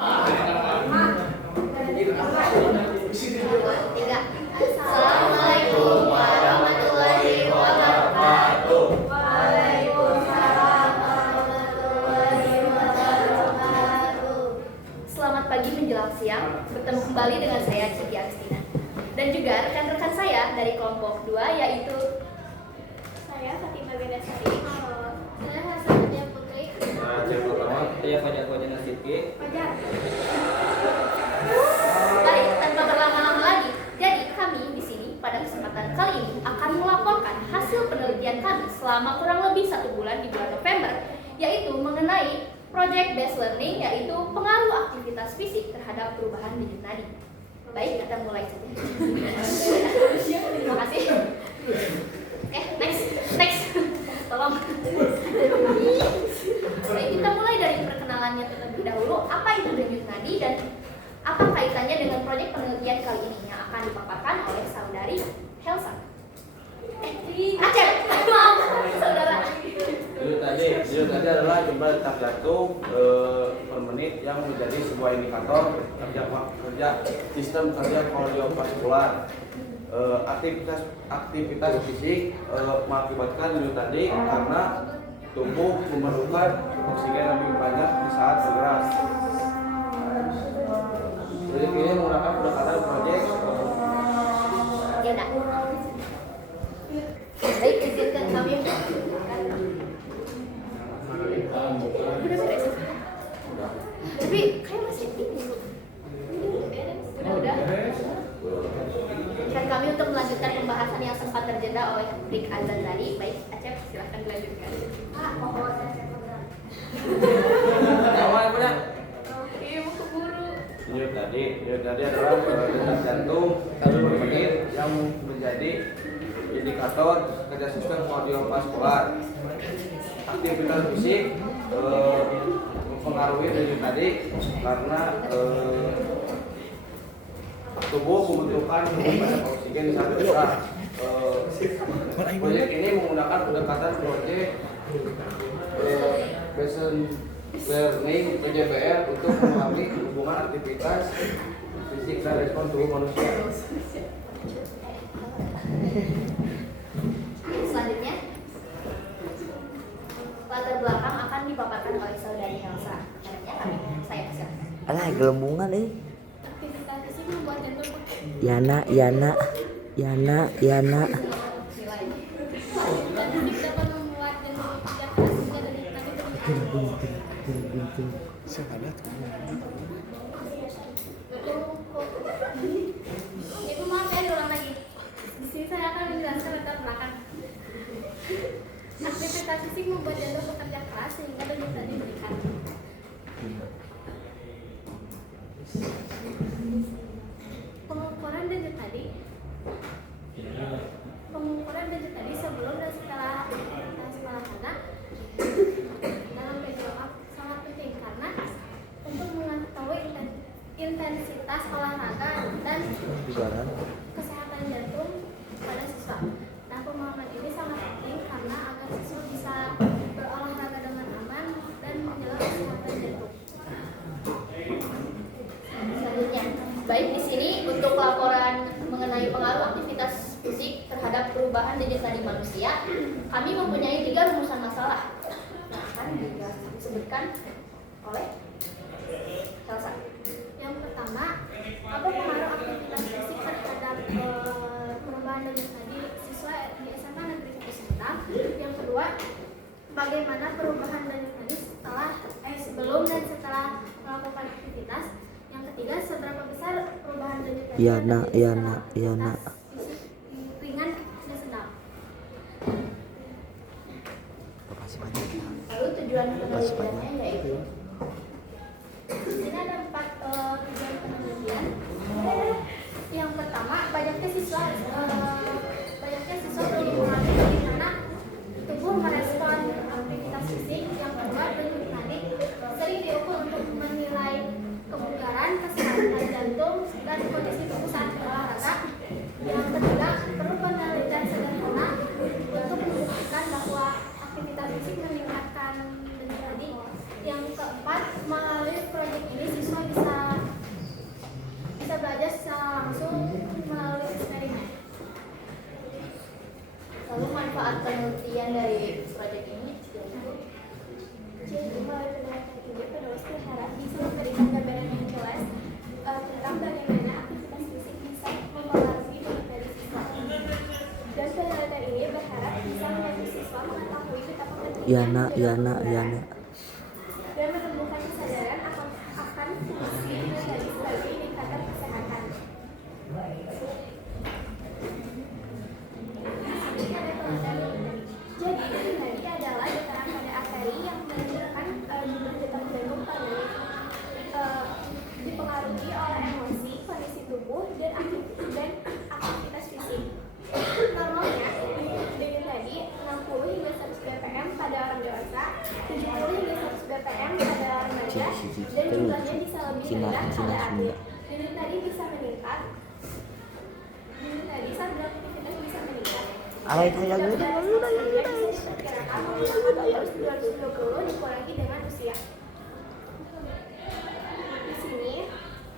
Assalamualaikum warahmatullahi wabarakatuh. Waalaikumsalam warahmatullahi wabarakatuh. Selamat pagi menjelang siang. Bertemu kembali dengan saya Citi Agustina dan juga rekan-rekan saya dari kelompok 2 yaitu Saya Fatimah Bedasari. Saya Hasanah Putri. Saya Fajar Nasiti. Fajar. Baik, tanpa berlama-lama lagi. Jadi kami di sini pada kesempatan kali ini akan melaporkan hasil penelitian kami selama kurang lebih 1 bulan di bulan November, yaitu mengenai project based learning, yaitu pengaruh aktivitas fisik terhadap perubahan denyut nadi. Baik, kita mulai saja. Terima kasih. Oke, next. Tolong. Baik, kita mulai dari perkenalannya terlebih dahulu. Apa itu denyut nadi dan apa kaitannya dengan proyek penelitian kali ini yang akan dipaparkan oleh saudari Helsa? Aceh, maaf, saudara. Denyut tadi adalah jumlah detak jantung per menit yang menjadi sebuah indikator kerja sistem kerja kardiovaskular. Aktivitas fisik mengakibatkan denyut tadi karena tubuh memerlukan oksigen lebih banyak di saat bergerak. Jadi ini menggunakan pendekatan proyek. Ya, nak. Baik, izinkan kami. Udah beres. Tapi kayak masih bingung. Udah. Dan kami untuk melanjutkan pembahasan yang sempat terjeda oleh Rik Azan tadi. Baik, Acep, silahkan dilanjutkan. Awal punya. Iya, mau keburu. Denyut tadi adalah detak jantung per menit yang menjadi indikator kerja sistem kardiovaskular. Aktivitas fisik mempengaruhi denyut tadi karena tubuh membutuhkan banyak oksigen di saat bergerak. Proyek ini menggunakan pendekatan proyek based learning (PJBL) untuk memahami hubungan aktivitas fisik dan respon tubuh manusia. Selanjutnya, latar belakang akan dipaparkan oleh saudari Helsa. Caranya saya persilakan. Alah gelembungan Aktivitas fisik membuat jantung bekerja. Yana Nilai. Dan fisik dapat membuat jantung bekerja keras hingga denyut nadi berhenti. Ibu maaf ya, diulang lagi. Di sini saya akan menjelaskan latar belakang. Aktivitas fisik membuat jantung bekerja keras sehingga denyut nadi meningkat. Pengukuran denyut nadi sebelum dan setelah olahraga dalam PJOA sangat penting karena untuk mengetahui intensitas olahraga dan kesehatan jantung pada siswa. Nah, pemahaman ini sangat penting karena agar siswa bisa berolahraga dengan aman dan menjaga kesehatan jantung. Selanjutnya, baik di sini untuk laporan mengenai pengaruh aktivitas fisik terhadap perubahan denyut nadi manusia, kami mempunyai 3 rumusan masalah. Nah, akan disebutkan oleh Helsa. Yang pertama, apa pengaruh aktivitas fisik terhadap perubahan denyut nadi siswa di SMA Negeri 1 Sumedang? Yang kedua, bagaimana perubahan denyut nadi sebelum dan setelah melakukan aktivitas? Yang ketiga, seberapa besar perubahan denyut nadi Yana. aktivitas fisik ringan dan sedang? Lalu tujuan penelitiannya yaitu Di sini ada 4 tujuan penelitian. Yang pertama, banyaknya siswa perlu mengalami di mana tubuh merespon aktivitas fisik. Yang kedua, denyut nadi sering diukur untuk menilai kebugaran, kesehatan jantung, dan kondisi tubuh saat berolahraga. Yang dan menumbuhkan kesadaran akan fungsi denyut nadi sebagai indikator kesehatan. Ini ada penelitian denyut nadi. Jadi denyut nadi adalah getaran pada arteri yang menunjukkan jumlah detak jantung per menit. Dipengaruhi oleh emosi, kondisi tubuh, dan aktivitas fisik. Normalnya, denyut nadi 60 hingga 100 bpm pada orang dewasa, 70 hingga 100 bpm pada orang remaja, dan jumlahnya bisa lebih rendah pada atlet. Denyut nadi bisa meningkat. Denyut nadi saat beraktivitas bisa meningkat. Diperkirakan menggunakan 220 dikurangi dengan usia. Di sini,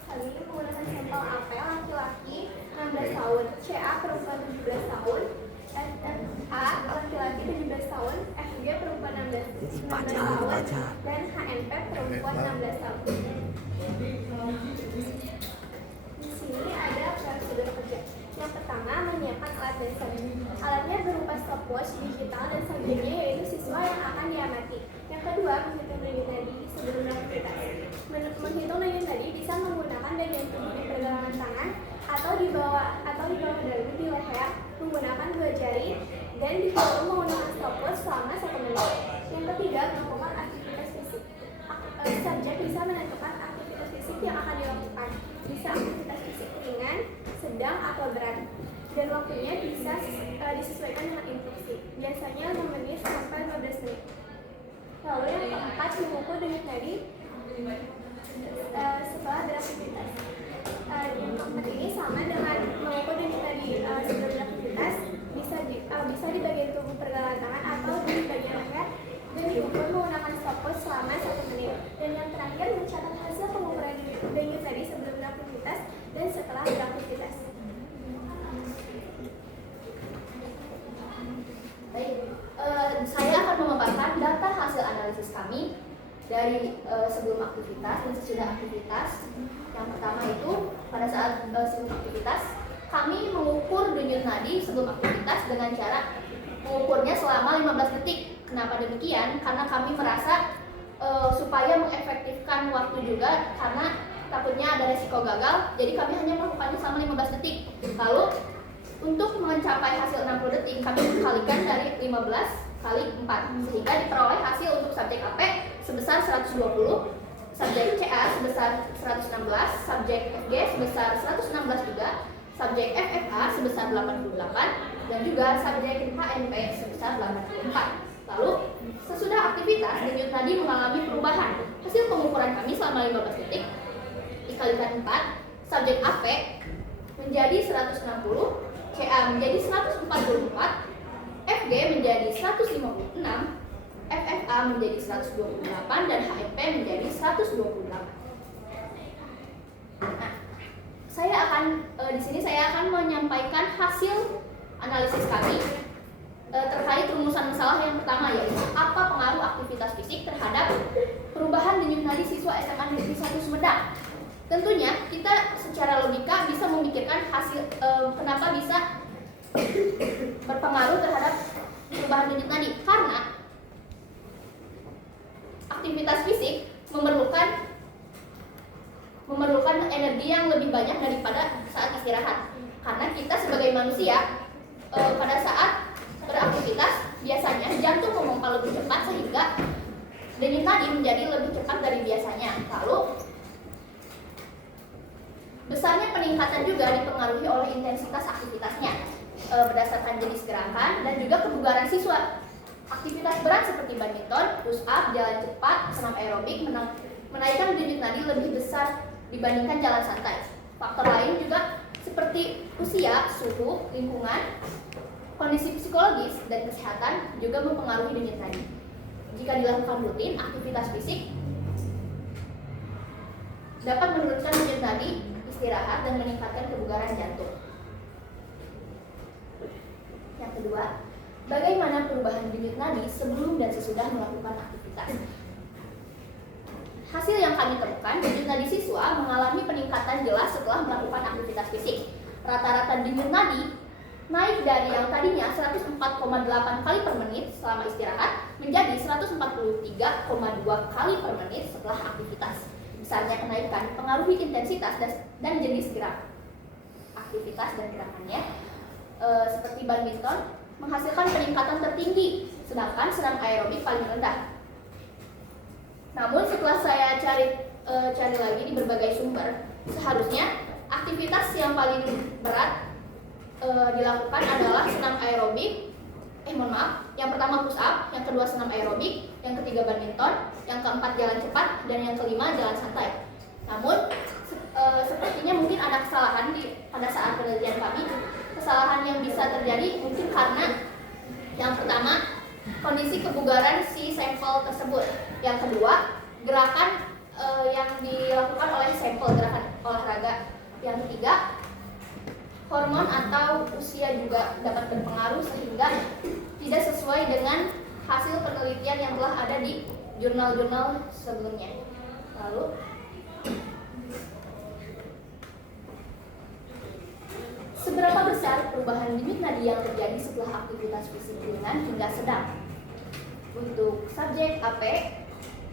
kami menggunakan sampel apel laki-laki 16 tahun, CA perempuan 17 tahun, SFA laki-laki 17 tahun, FG perempuan 19 tahun, dan HNP perempuan 16 tahun. Di sini ada prosedur kerja. Yang pertama, menyiapkan alat dasar. Alatnya berupa stopwatch digital dan subjeknya yaitu siswa yang akan diamati. Yang kedua, menghitung denyut nadi sebelum beraktivitas. Menghitung denyut nadi bisa menggunakan bagian tubuh di pergelangan tangan atau di bawah dagu di leher menggunakan 2 jari dan dihitung menggunakan stopwatch selama 1 menit. Yang ketiga, melakukan aktivitas fisik. Subjek bisa menentukan aktivitas fisik yang akan dilakukan. Bisa aktivitas fisik ringan, sedang, atau berat. Dan waktunya bisa disesuaikan dengan instruksi. Biasanya 5 menit sampai 15 menit. Lalu yang keempat, mengukur denyut nadi setelah beraktivitas. Yang keempat ini sama dengan mengukur denyut nadi sebelum beraktivitas, bisa di bagian tubuh pergelangan tangan atau di bagian leher, dan diukur menggunakan stopwatch selama 1 menit. Dan yang terakhir, mencatat hasil pengukuran denyut nadi sebelum beraktivitas dan setelah beraktivitas. Baik, saya akan memaparkan data hasil analisis kami dari sebelum aktivitas dan sesudah aktivitas. Yang pertama itu pada saat sebelum aktivitas kami mengukur denyut nadi sebelum aktivitas dengan cara mengukurnya selama 15 detik. Kenapa demikian? Karena kami merasa supaya mengefektifkan waktu juga, karena takutnya ada resiko gagal, jadi kami hanya melakukannya selama 15 detik. Lalu untuk mencapai hasil 60 detik, kami mengkalikan dari 15 kali 4, sehingga diperoleh hasil untuk subjek AP sebesar 120, subjek CA sebesar 116, subjek FG sebesar 116 juga, subjek FFA sebesar 88, dan juga subjek HNP sebesar 84. Lalu, sesudah aktivitas, denyut nadi mengalami perubahan. Hasil pengukuran kami selama 15 detik dikalikan 4, subjek AP menjadi 160, CA menjadi 144, FG menjadi 156, FFA menjadi 128, dan HNP menjadi 128. Nah, di sini saya akan menyampaikan hasil analisis kami terkait rumusan masalah yang pertama, yaitu apa pengaruh aktivitas fisik terhadap perubahan denyut nadi siswa SMA Negeri 1 Sumedang. Tentunya kita secara logika bisa memikirkan hasil kenapa bisa berpengaruh terhadap perubahan denyut nadi, karena aktivitas fisik memerlukan energi yang lebih banyak daripada saat istirahat. Karena kita sebagai manusia pada saat beraktivitas biasanya jantung memompa lebih cepat sehingga denyut nadi menjadi lebih cepat dari biasanya. Lalu besarnya peningkatan juga dipengaruhi oleh intensitas aktivitasnya berdasarkan jenis gerakan dan juga kebugaran siswa. Aktivitas berat seperti badminton, push up, jalan cepat, senam aerobik menaikkan denyut nadi lebih besar dibandingkan jalan santai. Faktor lain juga seperti usia, suhu, lingkungan, kondisi psikologis, dan kesehatan juga mempengaruhi denyut nadi. Jika dilakukan rutin, aktivitas fisik dapat menurunkan denyut nadi, istirahat, dan meningkatkan kebugaran jantung. Yang kedua, bagaimana perubahan denyut nadi sebelum dan sesudah melakukan aktivitas? Hasil yang kami temukan, denyut nadi siswa mengalami peningkatan jelas setelah melakukan aktivitas fisik. Rata-rata denyut nadi naik dari yang tadinya 104,8 kali per menit selama istirahat menjadi 143,2 kali per menit setelah aktivitas. Besarnya kenaikan pengaruhi intensitas dan jenis gerak aktivitas dan gerakannya. Seperti badminton menghasilkan peningkatan tertinggi, sedangkan senam aerobik paling rendah. Namun setelah saya cari lagi di berbagai sumber, seharusnya aktivitas yang paling berat dilakukan adalah senam aerobik. Yang pertama push up, yang kedua senam aerobik, yang ketiga badminton, yang keempat jalan cepat, dan yang kelima jalan santai. Namun sepertinya mungkin ada kesalahan pada saat penelitian kami. Kesalahan yang bisa terjadi mungkin karena yang pertama kondisi kebugaran si sampel tersebut, yang kedua gerakan yang dilakukan oleh sampel gerakan olahraga, yang ketiga hormon atau usia juga dapat berpengaruh sehingga tidak sesuai dengan hasil penelitian yang telah ada di jurnal-jurnal sebelumnya. Lalu seberapa besar perubahan denyut nadi yang terjadi setelah aktivitas fisik ringan hingga sedang? Untuk subjek AP,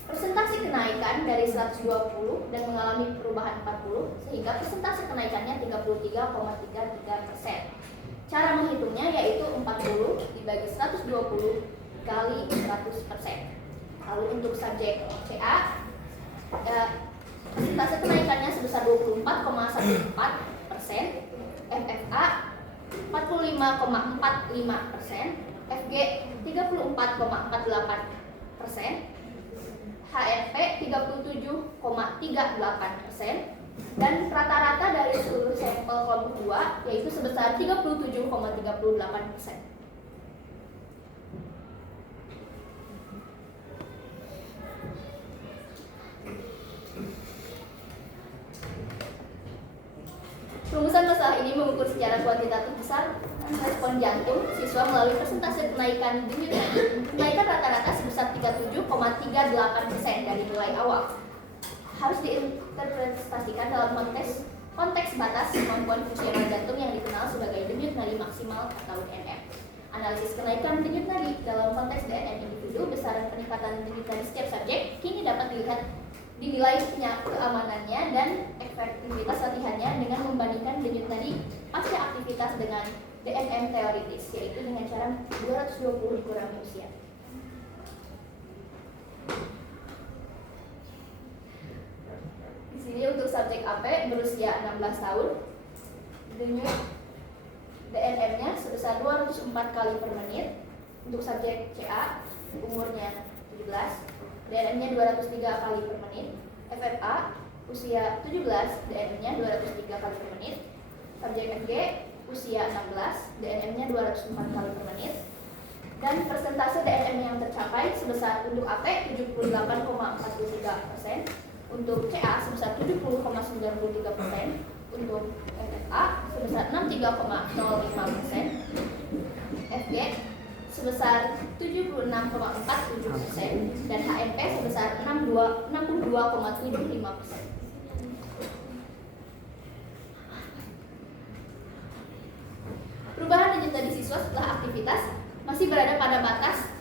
persentase kenaikan dari 120 dan mengalami perubahan 40, sehingga persentase kenaikannya 33,33%. Cara menghitungnya yaitu 40 dibagi 120 kali 100%. Lalu untuk subjek CA, persentase kenaikannya sebesar 24,14%, FFA 45,45%, FG 34,48%, HRP 37,38%, dan rata-rata dari seluruh sampel kelompok 2 yaitu sebesar 37,38%. Rumusan masalah ini mengukur secara kuantitatif besar respon jantung siswa melalui persentase kenaikan denyut nadi. Kenaikan rata-rata sebesar 37,38% dari nilai awal. Harus diinterpretasikan dalam konteks batas kemampuan fungsional jantung yang dikenal sebagai denyut nadi maksimal atau DNM. Analisis kenaikan denyut nadi dalam konteks DNM individu, besaran peningkatan denyut nadi setiap subjek kini dapat dinilai keamanannya dan efektivitas latihannya dengan membandingkan denyut nadi pasca aktivitas dengan DNM teoritis, yaitu dengan cara 220 dikurangi usia. Di sini untuk subjek AP berusia 16 tahun, denyut DNM-nya sebesar 204 kali per menit. Untuk subjek CA umurnya 17, DNM-nya 203 kali per menit. FFA usia 17, DNM-nya 203 kali per menit. Subjek FG usia 16, DNM-nya 204 kali per menit. Dan persentase DNM yang tercapai sebesar untuk AP 78,43%, untuk CA sebesar 70,93%, untuk FFA sebesar 63,05%, FG sebesar 76,47%, dan HMP sebesar 62,75%. Perubahan denyut nadi siswa setelah aktivitas masih berada pada batas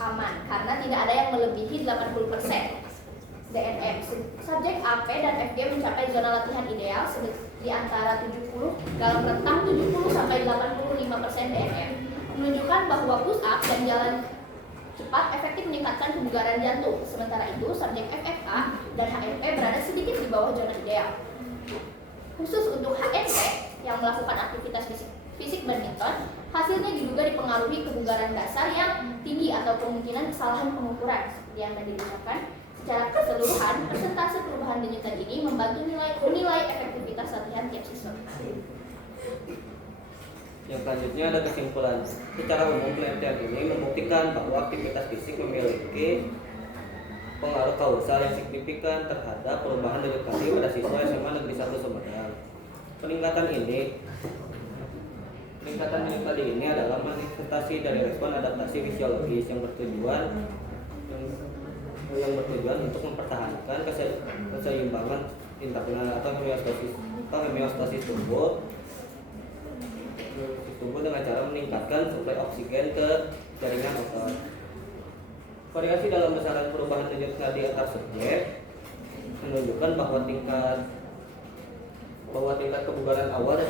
aman karena tidak ada yang melebihi 80% DNM. Subjek AP dan FG mencapai zona latihan ideal di antara 70 dalam rentang 70 sampai 85% DNM, menunjukkan bahwa push up dan jalan cepat efektif meningkatkan kebugaran jantung. Sementara itu, subjek FFA dan HMP berada sedikit di bawah zona ideal. Khusus untuk HMP yang melakukan aktivitas fisik badminton, hasilnya diduga dipengaruhi kebugaran dasar yang tinggi atau kemungkinan kesalahan pengukuran seperti yang tadi diucapkan. Secara keseluruhan, persentase perubahan denyut nadi ini membantu menilai efektivitas latihan tiap siswa. Yang selanjutnya ada kesimpulan. Secara umum, penelitian ini membuktikan bahwa aktivitas fisik memiliki pengaruh kausal yang signifikan terhadap perubahan denyut nadi pada siswa SMA Negeri 1 Sumedang. Peningkatan denyut nadi ini adalah manifestasi dari respon adaptasi fisiologis yang bertujuan untuk mempertahankan keseimbangan internal atau homeostasis tubuh tubuh dengan cara meningkatkan suplai oksigen ke jaringan otot. Variasi dalam besaran perubahan denyut nadi antar subjek menunjukkan bahwa tingkat kebugaran awal dan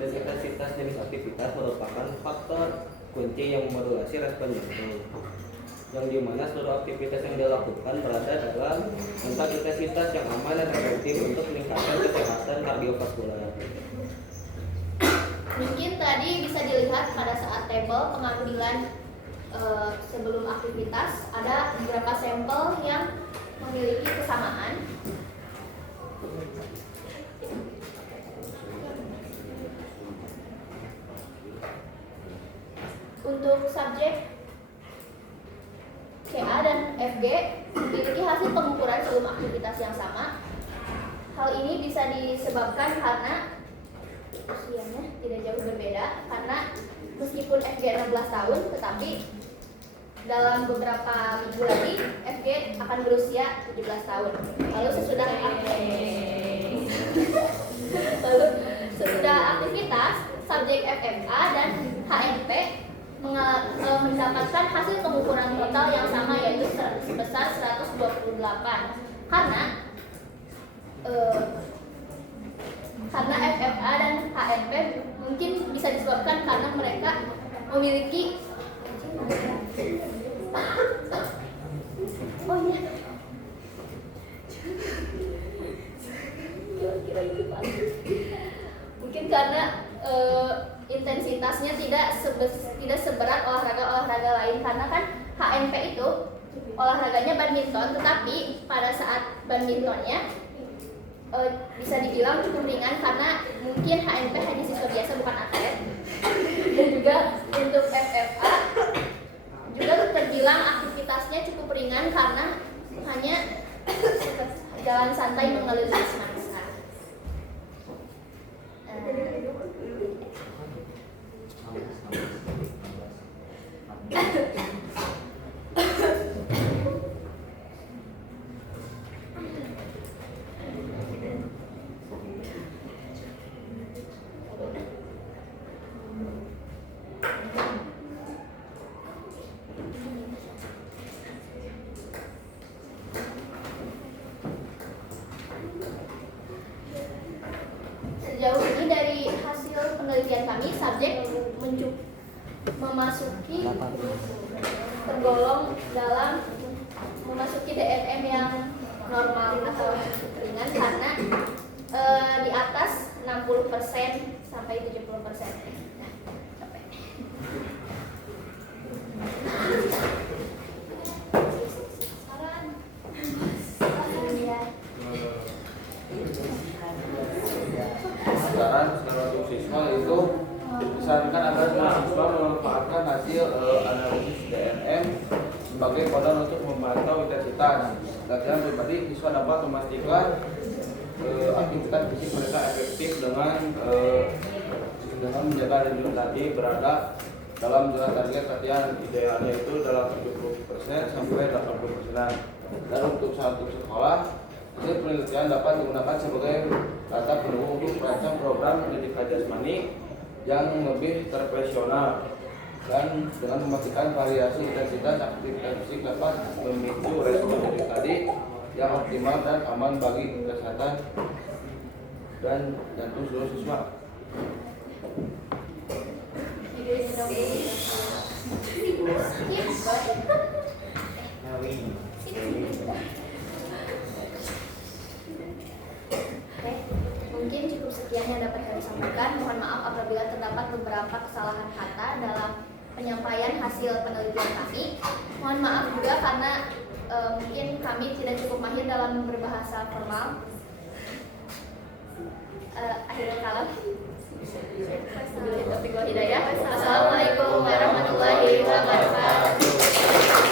intensitas jenis aktivitas merupakan faktor kunci yang memodulasi respon jantung, yang dimana seluruh aktivitas yang dilakukan berada dalam rentang intensitas yang aman dan efektif untuk meningkatkan kesehatan kardiovaskular. Mungkin tadi bisa dilihat pada saat tabel pengambilan sebelum aktivitas ada beberapa sampel yang memiliki kesamaan. Untuk subjek CA dan FG memiliki hasil pengukuran sebelum aktivitas yang sama. Hal ini bisa disebabkan karena usianya tidak jauh berbeda, karena meskipun FG 16 tahun tetapi dalam beberapa minggu lagi FG akan berusia 17 tahun. Lalu sesudah aktivitas, subjek FMA dan HNP mendapatkan hasil pengukuran total yang sama, yaitu sebesar 128. Karena FFA dan HNP mungkin bisa disebabkan karena mereka memiliki mungkin karena intensitasnya tidak seberat olahraga lain, karena kan HNP itu olahraganya badminton, tetapi pada saat badmintonnya bisa dibilang cukup ringan karena mungkin HNP hanya siswa biasa bukan atlet. Dan juga untuk FFA juga terbilang aktivitasnya cukup ringan karena hanya jalan santai mengelus masa. Sejauh ini dari hasil penelitian kami, subjek tergolong dalam memasuki DNM yang normal atau ringan karena di atas 60% sampai 70%. Secara siswa itu disarankan agar mahasiswa memanfaatkan hasil analisis DNM sebagai modal untuk memantau intensitas. Latihan pribadi, siswa dapat memastikan aktivitas fisik mereka efektif dengan menjaga denyut nadi berada dalam zona target latihan, idealnya itu dalam 70% sampai 80%. Dan untuk satu sekolah, hasil penelitian dapat digunakan sebagai data pendukung untuk merancang program pendidikan jasmani yang lebih profesional, dan dengan memastikan variasi intensitas aktivitas fisik dapat memicu respon denyut nadi yang optimal dan aman bagi kesehatan dan jantung seluruh siswa. Mungkin cukup sekian yang dapat kami sampaikan. Mohon maaf apabila terdapat beberapa kesalahan kata dalam penyampaian hasil penelitian kami. Mohon maaf juga karena mungkin kami tidak cukup mahir dalam berbahasa formal. Akhirul kalam. Assalamualaikum warahmatullahi wabarakatuh.